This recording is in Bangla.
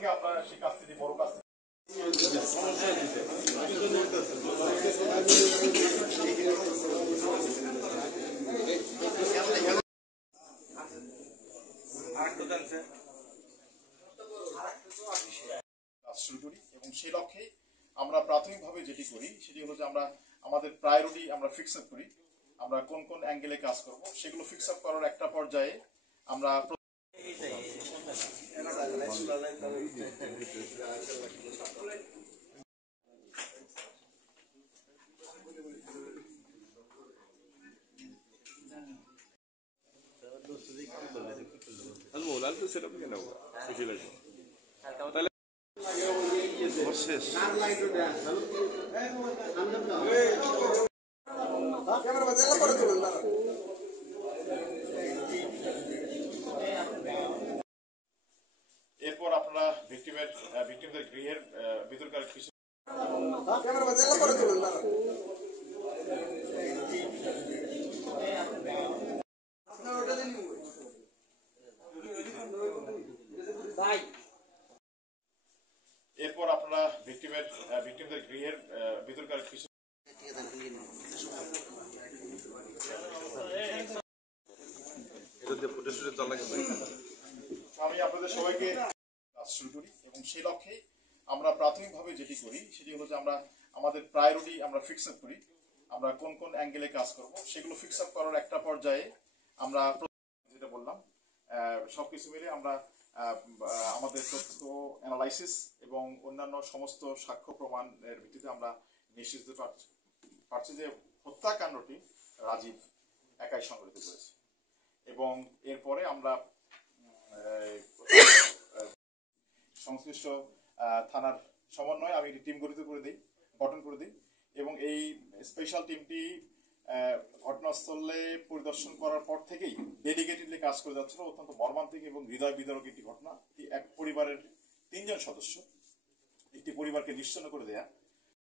থেকে আমরা সেই কাজটি বড় কাজ শুরু করি এবং সেই লক্ষ্যে আমরা প্রাথমিকভাবে যেটি করি সেটি হলো যে আমরা আমাদের প্রায়োরিটি আমরা ফিক্স আপ করি। আমরা কোন কোন অ্যাঙ্গেলে কাজ করব সেগুলো ফিক্স আপ করার একটা পর্যায়ে আমরা এরপর আপনারা ভিকটিমদের গৃহের ভিতরকার কিছু এরপর আপনারা ভিকটিমদের গৃহের ভিতরকার কিছু আমি আপনাদের সবাইকে কাজ শুরু করি এবং সেই লক্ষ্যে আমরা প্রাথমিকভাবে যেটি করি সেটি হলো যে আমরা আমাদের প্রায়োরিটি আমরা ফিক্স আপ করি। আমরা কোন কোন অ্যাঙ্গেলে কাজ করব সেগুলো ফিক্স আপ করার একটা পর্যায়ে আমরা যেটা বললাম সবকিছু মিলে আমরা আমাদের তথ্য অ্যানালাইসিস এবং অন্যান্য সমস্ত সাক্ষ্য প্রমাণের ভিত্তিতে আমরা নিশ্চিত পারছি যে হত্যাকাণ্ডটি রাজীব একাই সংগঠিত করেছে। এবং এরপরে আমরা সংশ্লিষ্ট থানার সমন্বয়ে আমি একটি টিম গঠন করে দিই এবং এই স্পেশাল টিমটি ঘটনাস্থলে পরিদর্শন করার পর থেকেই ডেডিকেটেডলি কাজ করে যাচ্ছিল। অত্যন্ত মর্মান্তিক এবং হৃদয় বিদারক একটি ঘটনা। এক পরিবারের 3 জন সদস্য একটি পরিবারকে নিশ্চিহ্ন করে দেয়া